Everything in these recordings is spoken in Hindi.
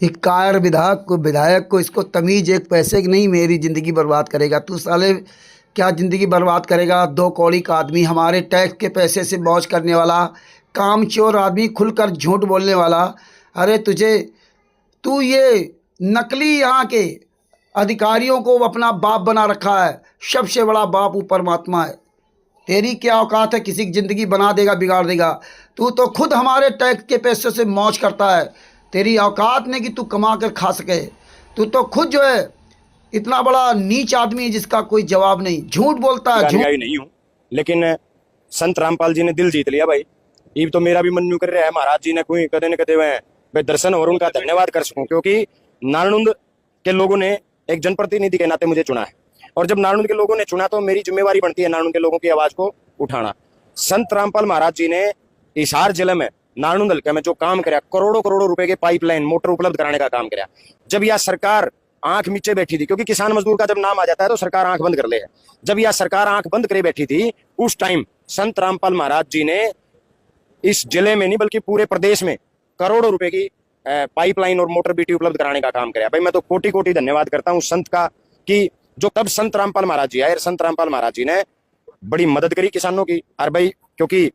एक कायर विधायक को इसको तमीज़ एक पैसे की नहीं, मेरी ज़िंदगी बर्बाद करेगा। तू साले क्या ज़िंदगी बर्बाद करेगा? दो कौड़ी का आदमी, हमारे टैक्स के पैसे से मौज करने वाला, कामचोर आदमी, खुलकर झूठ बोलने वाला। अरे तू ये नकली यहाँ के अधिकारियों को अपना बाप बना रखा है। सबसे बड़ा बाप वो परमात्मा है। तेरी क्या औकात है? किसी की ज़िंदगी बना देगा, बिगाड़ देगा। तू तो खुद हमारे टैक्स के पैसे से मौज करता है। तेरी औकात नहीं कि तू कमा कर खा सके। तू तो खुद जो है इतना बड़ा नीच आदमी है जिसका कोई जवाब नहीं, झूठ बोलता है। अनुयायी नहीं हूँ, लेकिन संत रामपाल जी ने दिल जीत लिया भाई। ये तो मेरा भी मन न्यू कर रहा है, महाराज जी ने कोई कदे न कदे मैं दर्शन और उनका धन्यवाद कर सकूं, क्योंकि नारनौंद के लोगों ने एक जनप्रतिनिधि के नाते मुझे चुना है, और जब नारनौंद के लोगों ने चुना तो मेरी जिम्मेवारी बनती है नारनौंद के लोगों की आवाज को उठाना। संत रामपाल महाराज जी ने हिसार जिले में नारनौंद हल्के में जो काम कराया, करोड़ों करोड़ों रुपए के पाइपलाइन मोटर उपलब्ध कराने का काम कराया, जब यह सरकार आंख नीचे बैठी थी, क्योंकि किसान मजदूर का जब नाम आ जाता है तो सरकार आंख बंद कर ले है। जब यह सरकार आंख बंद करे बैठी थी, उस टाइम संत रामपाल महाराज जी ने इस जिले में नहीं बल्कि पूरे प्रदेश में करोड़ों रुपए की पाइपलाइन और मोटर बीटी उपलब्ध कराने का काम कराया। भाई मैं तो कोटि कोटि धन्यवाद करता हूँ संत का, कि जो तब संत रामपाल महाराज जी आए, संत रामपाल महाराज जी ने बड़ी मदद करी किसानों की। और भाई क्योंकि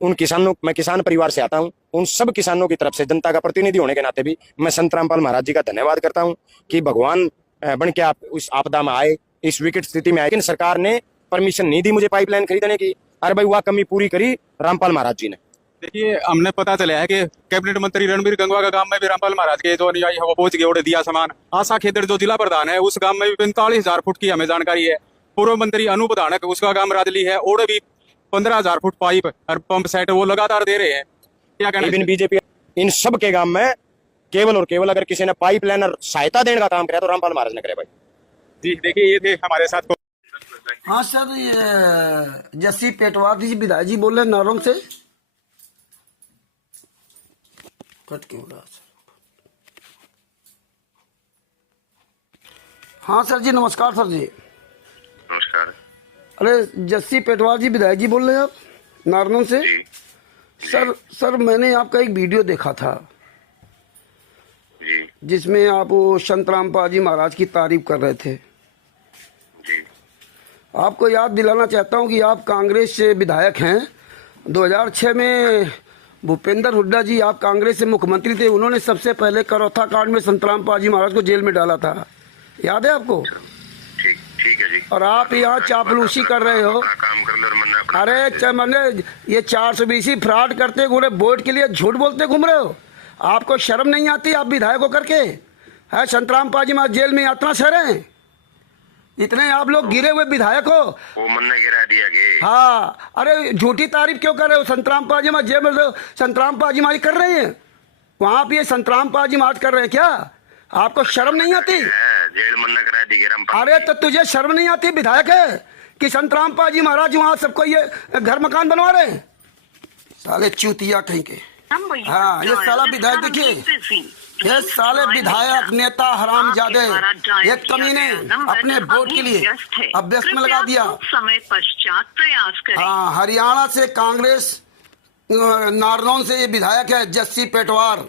उन किसानों, मैं किसान परिवार से आता हूं, उन सब किसानों की तरफ से जनता का प्रतिनिधि होने के नाते भी मैं संत रामपाल महाराज जी का धन्यवाद करता हूं कि भगवान बन के आप इस आपदा में आए, इस विकट स्थिति में आए। लेकिन सरकार ने परमिशन नहीं दी मुझे पाइपलाइन खरीदने की। अरे भाई वह कमी पूरी करी रामपाल महाराज जी ने। देखिए, हमने पता चला है कि कैबिनेट मंत्री रणबीर गंगवा का गांव में भी रामपाल महाराज के जो अनुयायी है वो पहुंच गए और दिया सामान। आशा खेदड़ जो जिला प्रधान है उस गांव में भी 45,000 फुट की हमें जानकारी है। पूर्व मंत्री अनु प्रधान है उसका गांव राजली है, और भी 15,000 फुट पाइप और पंप सेट वो लगातार दे रहे हैं। क्या कहना? बीजेपी इन सब के गांव में केवल और केवल अगर किसी ने पाइपलाइन और सहायता देने का काम किया तो रामपाल महाराज ने करे भाई। जी देखिए, ये थे हमारे साथ। हाँ सर, ये जस्सी पेटवार जी विधायक जी बोल रहे हैं नारंग से। कट क्यों रहा सर? हाँ सर जी, नमस्कार सर जी। नमस्कार। अरे जस्सी पेटवार जी विधायक जी बोल रहे हैं आप नारनौंद से? सर मैंने आपका एक वीडियो देखा था जी, जिसमें आप वो संत रामपाल जी महाराज की तारीफ कर रहे थे। जी, आपको याद दिलाना चाहता हूं कि आप कांग्रेस से विधायक हैं। 2006 में भूपेंद्र हुड्डा जी, आप कांग्रेस से मुख्यमंत्री थे, उन्होंने सबसे पहले करौथा कांड में संत रामपाल जी महाराज को जेल में डाला था। याद है आपको? ठीक है जी। और आप यहाँ चापलूसी कर रहे हो। काम कर लो और मन्ना। अरे मैंने ये 420 फ्रॉड करते घूमे, वोट के लिए झूठ बोलते घूम रहे हो। आपको शर्म नहीं आती? आप विधायक हो करके है संत रामपाल जी महाराज जेल में यातना सह रहे हैं। इतने आप लोग गिरे हुए विधायक हो। वो मन्ना गिरा दिया गया। हाँ, अरे झूठी तारीफ क्यों कर रहे हो? संत रामपाल जी महाराज जेल में, संत रामपाल जी महाराज कर रहे हैं वहां पे, संत रामपाल जी महाराज कर रहे हैं क्या? आपको शर्म नहीं आती? जेल मन्ना करा दी गया। अरे तो तुझे शर्म नहीं आती? विधायक है कि संत रामपाल जी महाराज वहां सबको ये घर मकान बनवा रहे हैं। साले चूतिया कहीं के। हाँ, ये साला विधायक देखिए, ये साले विधायक नेता हरामजादे, एक कमीने अपने वोट के लिए अब व्यस्त में लगा दिया। समय पश्चात प्रयास करें। हाँ, हरियाणा से कांग्रेस नारनौंद से ये विधायक है जस्सी पेटवार।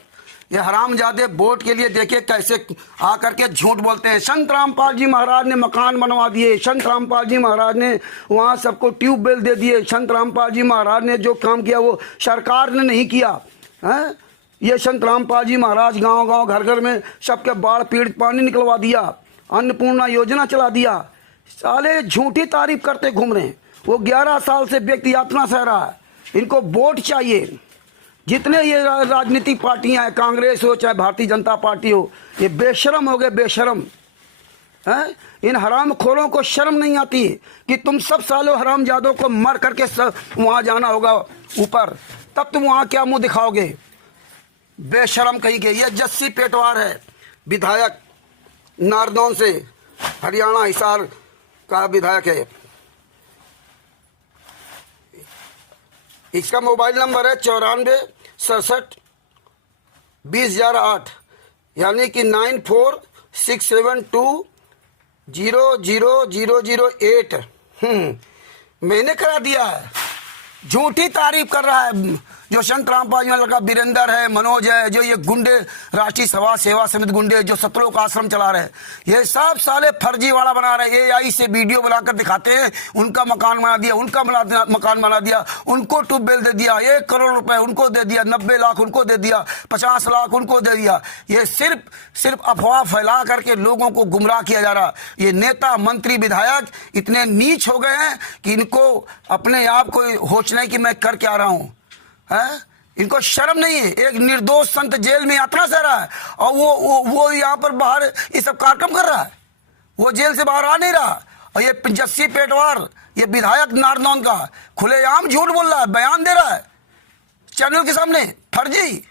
ये हरामजादे वोट के लिए देखिए कैसे आकर के झूठ बोलते हैं। संत रामपाल जी महाराज ने मकान बनवा दिए, संत रामपाल जी महाराज ने वहाँ सबको ट्यूबवेल दे दिए, संत रामपाल जी महाराज ने जो काम किया वो सरकार ने नहीं किया है। ये संत रामपाल जी महाराज गांव गांव घर घर में सबके बाढ़ पीड़ित पानी निकलवा दिया, अन्नपूर्णा योजना चला दिया। साले झूठी तारीफ करते घूम रहे हैं। वो 11 साल से व्यक्ति यातना सह रहा है। इनको वोट चाहिए। जितने ये राजनीतिक पार्टियां हैं, कांग्रेस हो चाहे भारतीय जनता पार्टी हो, ये बेशरम हो गए, बेशरम हैं। इन हरामखोरों को शर्म नहीं आती कि तुम सब सालों हरामजादों को मर करके वहां जाना होगा ऊपर, तब तुम वहां क्या मुंह दिखाओगे? बेशरम कही गई। ये जस्सी पेटवार है, विधायक नारनौंद से, हरियाणा हिसार का विधायक है। इसका मोबाइल नंबर है 94672008, यानी कि 9467200008। मैंने करा दिया है। झूठी तारीफ कर रहा है जो संत रामपाल जी महाराज का वीरेंद्र है, मनोज है, जो ये गुंडे राष्ट्रीय सभा सेवा समिति गुंडे जो सतलोक आश्रम चला रहे हैं, ये सब साले फर्जीवाड़ा बना रहे हैं। AI से वीडियो बनाकर दिखाते हैं, उनका मकान बना दिया, उनका मकान बना दिया, उनको ट्यूबवेल दे दिया, 1 करोड़ रुपए उनको दे दिया, 90 लाख उनको दे दिया, 50 लाख उनको दे दिया। ये सिर्फ अफवाह फैला करके लोगों को गुमराह किया जा रहा। ये नेता मंत्री विधायक इतने नीच हो गए हैं कि इनको अपने आप को होश नहीं कि मैं कर क्या रहा हूं, है? इनको शर्म नहीं है। एक निर्दोष संत जेल में यात्रा सह रहा है और वो यहाँ पर बाहर ये सब कार्यक्रम कर रहा है, वो जेल से बाहर आ नहीं रहा। और ये जस्सी पेटवार, ये विधायक नारनौल का खुलेआम झूठ बोल रहा है, बयान दे रहा है चैनल के सामने फर्जी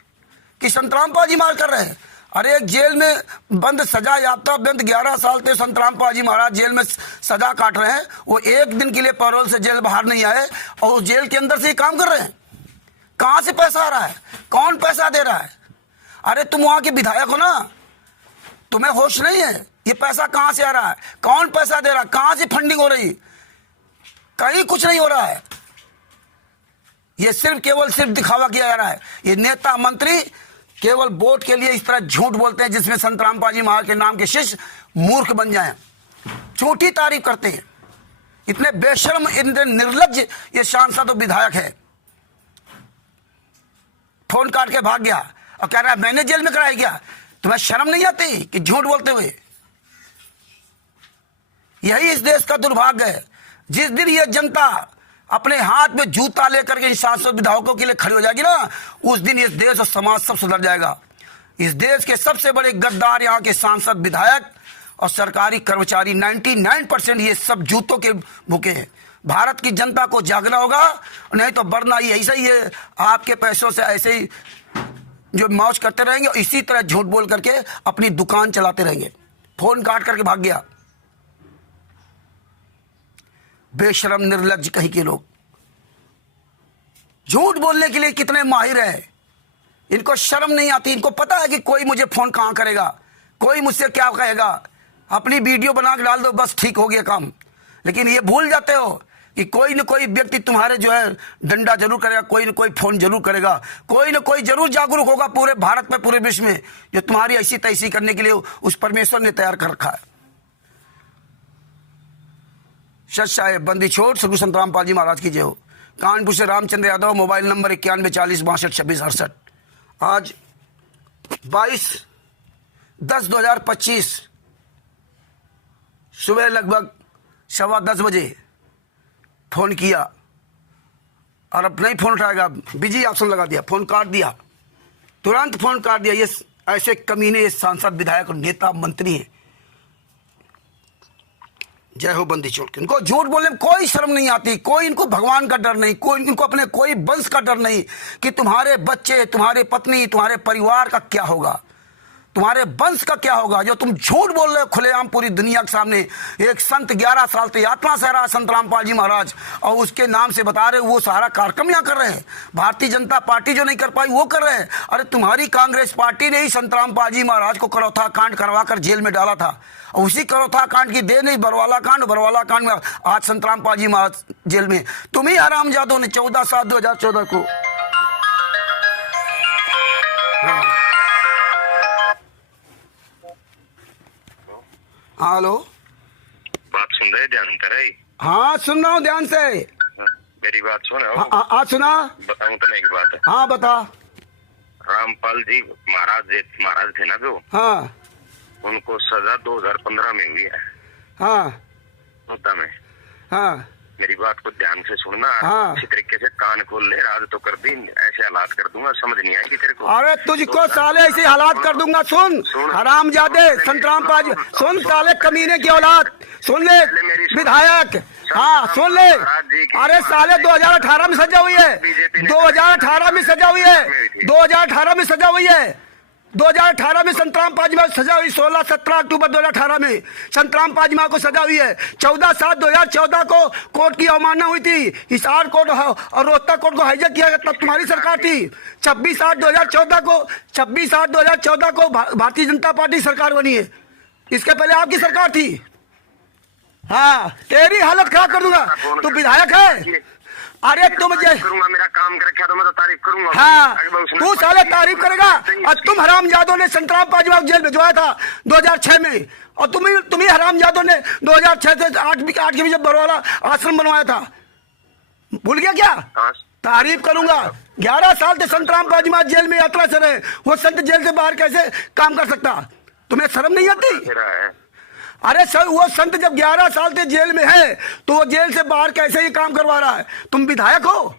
कि संत रामपाल जी महाराज कर रहे हैं। अरे एक जेल में बंद सजा यात्रा बंद 11 साल से संत रामपाल जी महाराज जेल में सजा काट रहे हैं, वो एक दिन के लिए पैरोल से जेल बाहर नहीं आए और उस जेल के अंदर से ही काम कर रहे हैं। कहां से पैसा आ रहा है, कौन पैसा दे रहा है? अरे तुम वहां के विधायक हो ना, तुम्हें होश नहीं है ये पैसा कहां से आ रहा है, कौन पैसा दे रहा है, कहां से फंडिंग हो रही? कहीं कुछ नहीं हो रहा है। ये सिर्फ दिखावा किया जा रहा है। ये नेता मंत्री केवल वोट के लिए इस तरह झूठ बोलते हैं जिसमें संत रामपाल जी महाराज के नाम के शिष्य मूर्ख बन जाएं, झूठी तारीफ करते हैं। इतने बेशर्म, इतने निर्लज्ज ये सांसद और विधायक है। फोन काट के भाग गया और कह रहा है मैंने जेल में कराया क्या? तुम्हें शर्म नहीं आती कि झूठ बोलते हुए? यही इस देश का दुर्भाग्य है। जिस दिन ये जनता अपने हाथ में जूता लेकर के इन सांसद विधायकों के लिए खड़ी हो जाएगी ना, उस दिन इस देश और समाज सब सुधर जाएगा। इस देश के सबसे बड़े गद्दार यहाँ के सांसद विधायक और सरकारी कर्मचारी 99% ये सब जूतों के भूखे हैं। भारत की जनता को जागना होगा, नहीं तो वरना ये ऐसा ही है, आपके पैसों से ऐसे ही जो मौज करते रहेंगे और इसी तरह झूठ बोल करके अपनी दुकान चलाते रहेंगे। फोन काट करके भाग गया। बेशरम निर्लज्ज कहीं के लोग झूठ बोलने के लिए कितने माहिर है। इनको शर्म नहीं आती। इनको पता है कि कोई मुझे फोन कहां करेगा, कोई मुझसे क्या कहेगा। अपनी वीडियो बना के डाल दो, बस ठीक हो गया काम। लेकिन ये भूल जाते हो कि कोई न कोई व्यक्ति तुम्हारे जो है डंडा जरूर करेगा, कोई न कोई फोन जरूर करेगा, कोई न कोई जरूर जागरूक होगा पूरे भारत में, पूरे विश्व में, जो तुम्हारी ऐसी तैसी करने के लिए उस परमेश्वर ने तैयार कर रखा है। सच्चाई बंदी छोड़ सदगुरु संत रामपाल जी महाराज की जय हो। कानपुर से रामचंद्र यादव, मोबाइल नंबर 914062622668। आज 22/10/2025 सुबह लगभग 10:15 बजे फोन किया और अब नहीं फोन उठाएगा, बिजी ऑप्शन लगा दिया, फोन काट दिया, तुरंत फोन काट दिया। ये ऐसे कमीने ये सांसद विधायक और नेता मंत्री हैं। जय हो बंदी छोड़ के। इनको झूठ बोलने में कोई शर्म नहीं आती, कोई इनको भगवान का डर नहीं, कोई इनको अपने कोई वंश का डर नहीं कि तुम्हारे बच्चे, तुम्हारे पत्नी, तुम्हारे परिवार का क्या होगा, तुम्हारे वंश का क्या होगा, जो तुम झूठ बोल रहे हो खुलेआम पूरी दुनिया के सामने। एक संत 11 साल से यात्रा सह रहा संत रामपाल जी महाराज और उसके नाम से बता रहे वो सारा कार्यक्रम यहाँ कर रहे हैं। भारतीय जनता पार्टी जो नहीं कर पाई वो कर रहे हैं। अरे तुम्हारी कांग्रेस पार्टी ने ही संत रामपाल जी महाराज को करौथा कांड करवा कर जेल में डाला था और उसी करौथा कांड की देन ही बरवाला कांड में आज संत रामपाल जी महाराज जेल में। तुम ही हरामजादों ने 14/7/2014 को हेलो, बात सुन रहे, ध्यान कर रहे? हाँ सुन रहा हूँ ध्यान से। मेरी बात सुनो। आज सुना, बताऊं तो नहीं की बात है। हाँ बता। रामपाल जी महाराज थे ना जो, हाँ उनको सजा 2015 में हुई है हाँ मुद्दा में। हाँ मेरी बात को ध्यान से सुनना, हाँ। अच्छी तरीके से कान खोल ले। राज तो कर दी, ऐसे हालात कर दूंगा, समझ नहीं आएगी तेरे को। अरे तुझको साले ऐसे हालात कर दूंगा। सुन हरामजादे संत रामपाल जी, सुन साले कमीने की औलाद, सुन ले विधायक, हाँ सुन ले। अरे साले 2018 में सजा हुई है, 2018 में सजा हुई है, 2018 में सजा हुई है, 2018 में संत रामपाल जी को सजा हुई। 16-17 अक्टूबर 2018 में संत रामपाल जी को सजा हुई है। 14/7/2014 को कोर्ट की अवमानना हुई थी। हिसार कोर्ट और रोहतक कोर्ट को हाईजैक किया गया, तब तुम्हारी सरकार थी। 26/8/2014 को भारतीय जनता पार्टी सरकार बनी है। इसके पहले आपकी सरकार थी। हाँ तेरी हालत खराब कर दूंगा। तू विधायक है, अरे तुम करूंगा, मेरा काम कर रखा तो मैं तो तारीफ करूंगा। हाँ, अगर मैं उसने तू साले तारीफ करेगा। और तुम हरामजादों ने संतराम पाजीवा को जेल भिजवाया था 2006 में, और तुम्ही हरामजादों ने 2006 से 8 के बीच बरवाला आश्रम बनवाया था, भूल गया क्या? हाँ। तारीफ करूंगा। 11 साल से संतराम पाजीवा जेल में यात्रा से रहे, वो संत जेल से बाहर कैसे काम कर सकता? तुम्हें शर्म नहीं आती? अरे सर, वो संत जब 11 साल से जेल में है तो वो जेल से बाहर कैसे ये काम करवा रहा है? तुम विधायक हो?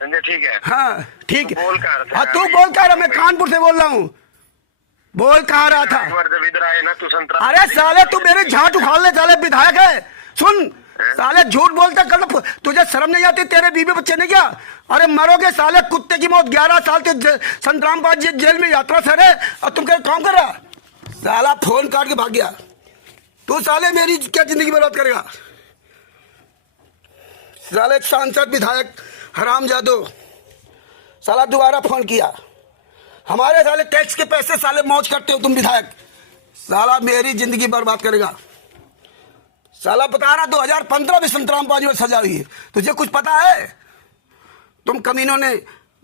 ठीक है। हाँ ठीक है। बोल कहाँ रहा? हाँ तू बोल कहाँ रहा? मैं कानपुर से बोल रहा हूँ। बोल कहाँ रहा था? जब इधर आए ना तू संतरा। अरे साले तू मेरे झाट उखाड़ ले, साले विधायक है। सुन साले, झूठ बोलता कल, तुझे शर्म नहीं आती? तेरे बीवी बच्चे ने क्या? अरे मरोगे साले, कुत्ते की मौत। 11 साल से संतराम पाजी जेल में यात्रा से रहे और तुम क्या काम कर रहा? साला फोन काट के भाग गया। तू साले मेरी क्या जिंदगी बर्बाद करेगा? साले सांसद विधायक हरामजादो, साला दोबारा फोन किया। हमारे साले टैक्स के पैसे साले मौज करते हो तुम विधायक, साला मेरी जिंदगी बर्बाद करेगा। साला बता रहा 2015 में संतराम पाजी में सजा हुई है, तुझे कुछ पता है? तुम कमीनों ने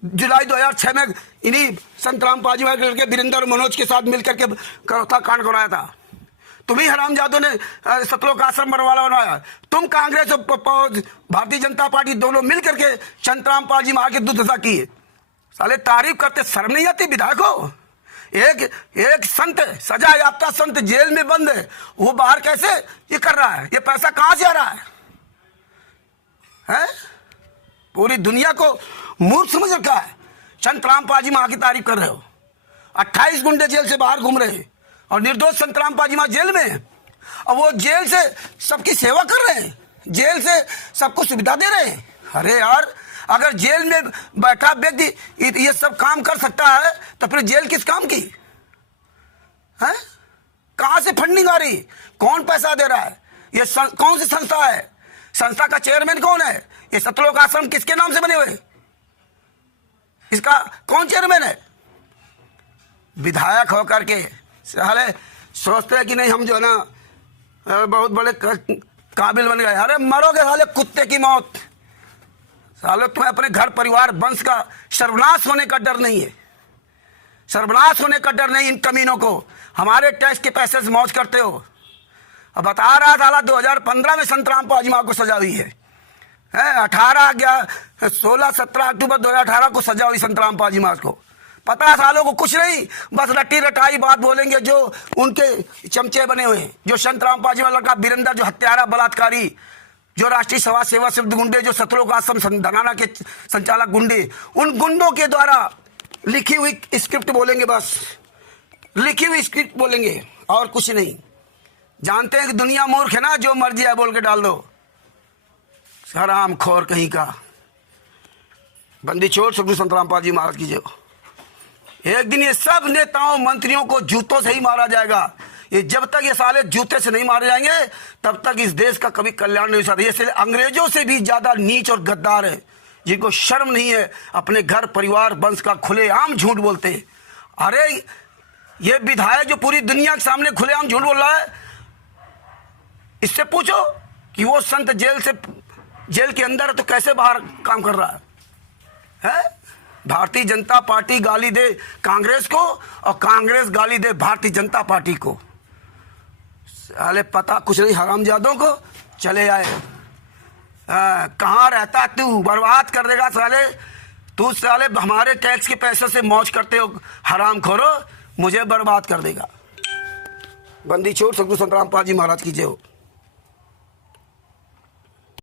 जुलाई 2006 में इन्हीं संतराम पाजी में लड़के वीरेंद्र और मनोज के साथ मिलकर के कांड कराया था। तुम्ही हरामजादों ने सतलोक आश्रम बनवाया। तुम कांग्रेस और भारतीय जनता पार्टी दोनों मिलकर के संतराम पाजी में आके दुर्दशा की है। साले तारीफ करते शर्म नहीं आती विधायक हो? एक संत, सजा याफ्ता संत जेल में बंद है, वो बाहर कैसे ये कर रहा है? ये पैसा कहां से आ रहा है? पूरी दुनिया को मूर्ख समझ रखा है। संतराम पाजी मां की तारीफ कर रहे हो। 28 गुंडे जेल से बाहर घूम रहे हैं और निर्दोष संतराम पाजी मां जेल में, और वो जेल से सबकी सेवा कर रहे हैं, जेल से सबको सुविधा दे रहे हैं। अरे यार, अगर जेल में बैठा व्यक्ति ये सब काम कर सकता है तो फिर जेल किस काम की है? कहां से फंडिंग आ रही? कौन पैसा दे रहा है? ये कौन सी संस्था है? संस्था का चेयरमैन कौन है? ये सतलोक आश्रम किसके नाम से बने हुए? इसका कौन चेयरमैन है? विधायक होकर के साले सोचते हैं कि नहीं हम जो है ना बहुत बड़े काबिल बन गए। अरे मरोगे साले, कुत्ते की मौत। साले तुम्हें अपने घर परिवार वंश का सर्वनाश होने का डर नहीं है? सर्वनाश होने का डर नहीं इन कमीनों को? हमारे टैक्स के पैसे से मौज करते हो। अब बता रहा था 2015 में संतराम पाजी मां को सजा हुई है। 16 17 अक्टूबर 2018 को सजा हुई संतराम पाजी मां को। 15 सालों को कुछ नहीं, बस रट्टी रटाई बात बोलेंगे जो उनके चमचे बने हुए हैं। जो संतराम पाजी मां लड़का वीरेंद्र, जो हत्यारा बलात्कारी, जो राष्ट्रीय समाज सेवा से गुंडे, जो सतलोक आश्रम धनाना के संचालक गुंडे, उन गुंडों के द्वारा लिखी हुई स्क्रिप्ट बोलेंगे, बस लिखी हुई स्क्रिप्ट बोलेंगे और कुछ नहीं। जानते हैं कि दुनिया मूर्ख है ना, जो मर्जी है बोल के डाल दो। हराम खोर कहीं का। बंदी छोड़ सतगुरु संतराम पाजी महाराज की जय। एक दिन ये सब नेताओं मंत्रियों को जूतों से ही मारा जाएगा। ये जब तक ये साले जूते से नहीं मारे जाएंगे तब तक इस देश का कभी कल्याण नहीं हो सकता। ये अंग्रेजों से भी ज्यादा नीच और गद्दार है, जिनको शर्म नहीं है, अपने घर परिवार वंश का खुलेआम झूठ बोलते हैं। अरे ये विधायक जो पूरी दुनिया के सामने खुलेआम झूठ बोल रहा है, इससे पूछो कि वो संत जेल के अंदर है तो कैसे बाहर काम कर रहा है? भारतीय जनता पार्टी गाली दे कांग्रेस को और कांग्रेस गाली दे भारतीय जनता पार्टी को। साले पता कुछ नहीं हरामजादों को। चले आए। कहाँ रहता तू? बर्बाद कर देगा साले तू। साले हमारे टैक्स के पैसे से मौज करते हो हराम खोरो, मुझे बर्बाद कर देगा। बंदी छोड़ सतगुरु संतराम पाजी महाराज की जय हो।